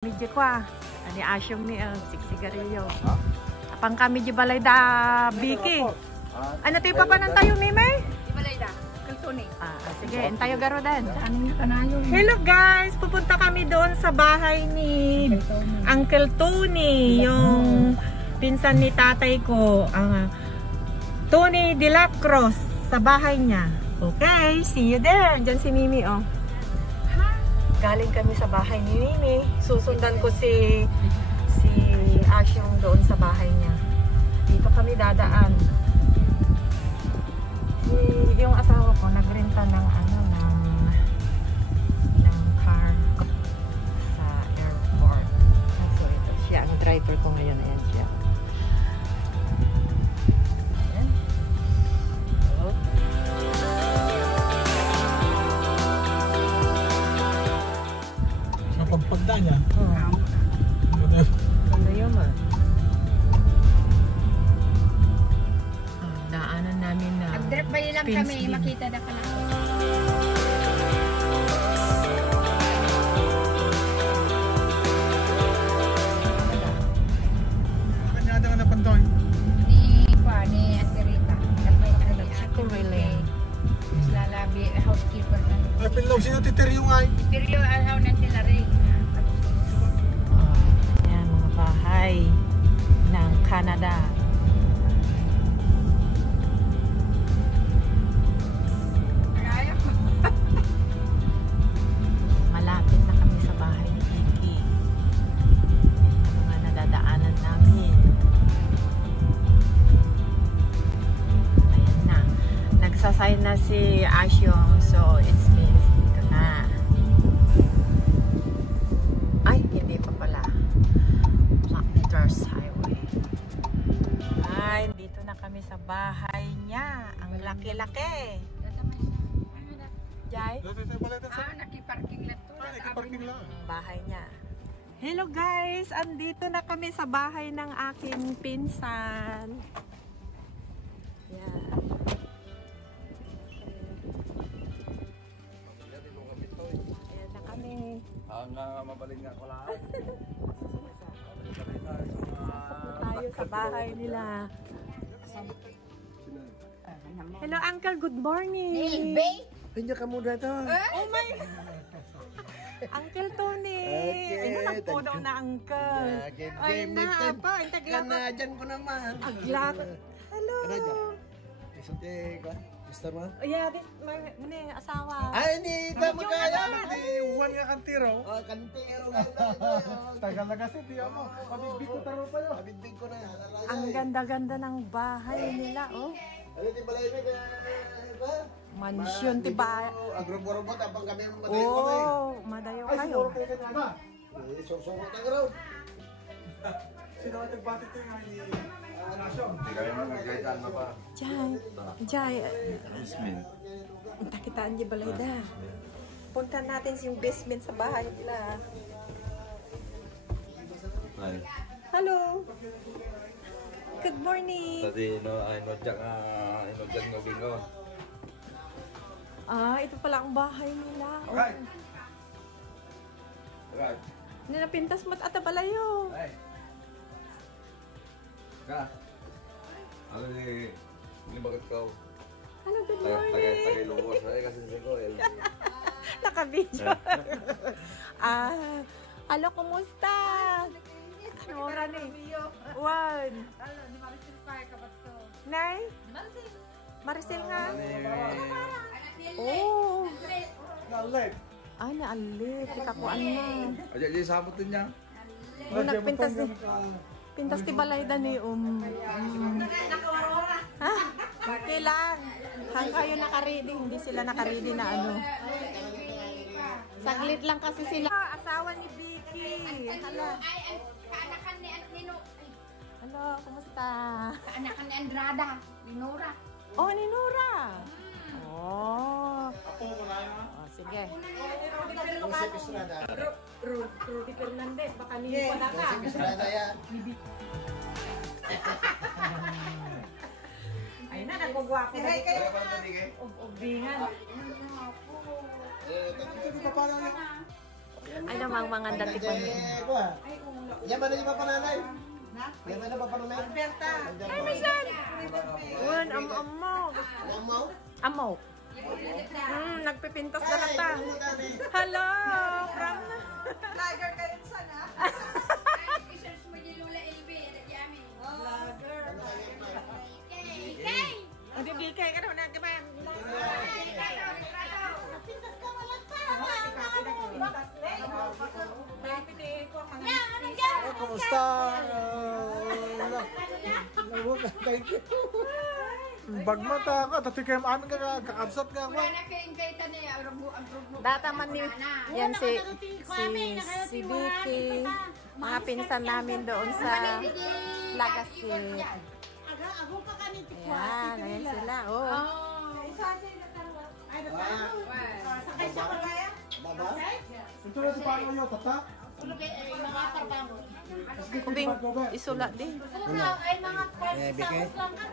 Medyo kwa, ani asyong ni sigarilyo. Apang kami di balay da Biki. Ano tayo papanan tayo, Mime? Di balay da, Kaltuni. Sige, tayo garodan. Hello guys, pupunta kami doon sa bahay ni Uncle Tony, yung pinsan ni tatay ko, ang Tony de la Cruz, sa bahay niya. Okay, see you there. Diyan si Mimi, oh. Galing kami sa bahay ni Mimi. Susundan ko si Asyong doon sa bahay niya. Dito kami dadaan. Yung asawa ko nagrenta ng ng car sa airport. So ito siya ang driver ko ngayon. Ayan siya. Ayan. Oh. Pagpagda niya. Ganda yun man. Daanan namin na Nag-drip ba lang kami, makita na ka lang. Kanyada ka na pantoy. Ni Ate Rita. Chico Relay. Lalabi, housekeeper na. Ay, pinlaw sino titeryo nga eh. Pero araw na sila rin. Ayan, mga bahay ng Canada. Kaya ko. Malapit na kami sa bahay ni Kiki. Ang mga nadadaanan namin. Ayan na. Nagsasign na si Asyong, so it's means dito na. Ay, hindi pa pala. Black Meters Highway. Ay, dito na kami sa bahay niya. Ang laki-laki. Jai? Nakiparking lang to. Nakiparking lang. Bahay niya. Hello guys! Andito na kami sa bahay ng aking pinsan. Yan. Ayan na kami. Ang mabaling nga ko lang. Tayo sa bahay nila. Hello Uncle, good morning! Pinya ka muna to. Oh my! Uncle Tony! Ay, natakpo daw na Uncle. Ay, na pa. Ay, taglak. Kanadyan ko naman. Aglak. Hello! Isote ka. Mister mo? Yeah, this my asawa. Ay, hindi pa magkaya. Iwan nga kantiro. Kantiro nga. Tagal na kasi, di mo. Pabigbig ko taro pa yun. Pabigbig ko na yan. Ang ganda-ganda ng bahay nila, oh. Ano di balay ba? Mansion, diba? Agro-robot, abang kami madayo kami. Oh, madayo kayo. Susukot ang raw. Sino ang nagbatit ko yung Nasyong? Hindi kayo magagaytan na pa. Jai. Ismin. Takitaan di balay da. Punta natin yung basement sa bahay nila. Ay. Hello. Good morning. Tadi inodyak nga bingo. Ito pala ang bahay nila. Oh. Right. Right. Ninapintas mo't ata balayo. Ay. Ka. Ano ni bakit ka? Hello, good morning. Tagay lubos ay kasi ko eh. Naka-video. Hello, kumusta? Ano oras ni? Juan. Hello, ni Maricel pa ka ba to? Nay? Maricel nga. Oh. Nalek. Naalit. Ikakuan na. Aja di sabot din niya. Nagpintas ni. Pintas ti balay da ni Ha? Okay lang. Hang kayo naka-ready. Hindi sila naka-ready na ano. Saglit lang kasi sila. Asawa ni Vicky. Hello. Kaanakan ni Nino. Hello, kumusta? Kaanakan ni Andrada. Ni Nora. Oh, ni Nora. Oh. Apo mo na yun ha? Sige. Joseph Estrada. Rudy Fernandez. Baka niyo pa na ka. Joseph Estrada yan. Ay na, nagugwa ko. Hey, kayo. Ubingan. Hindi pa pala yun. Ay namang mga dati ko. Yan ba na yung papananay? Yan ba na papananay? Alberta. Ay, misan! Uwan, amaw. Amaw? Amaw. Nagpipintas na lang ta. Hello! From... Lager kayo sana. I-search mo yung Lola LB. Yami. Lager. Kay! Hindi, BK ka daw na. Gabayan. Pintas ka walang tama. Kumusta? Thank you. Bagmata ka, tati kayo amin ka, kakabsat nga ako. Wala na kayong kay Tanay. Ang rubo. Data man ni... Yan si Vicky. Mga pinsan namin doon sa Lagasit. Ako pa kaniti ko. Ayan, ayan sila. Oh. Ay, sakay siya ko kaya? Baba? Ito na si Paco yun, tata? Mga tarbango. Kubing isula din. Ay, mga 5 lang ka.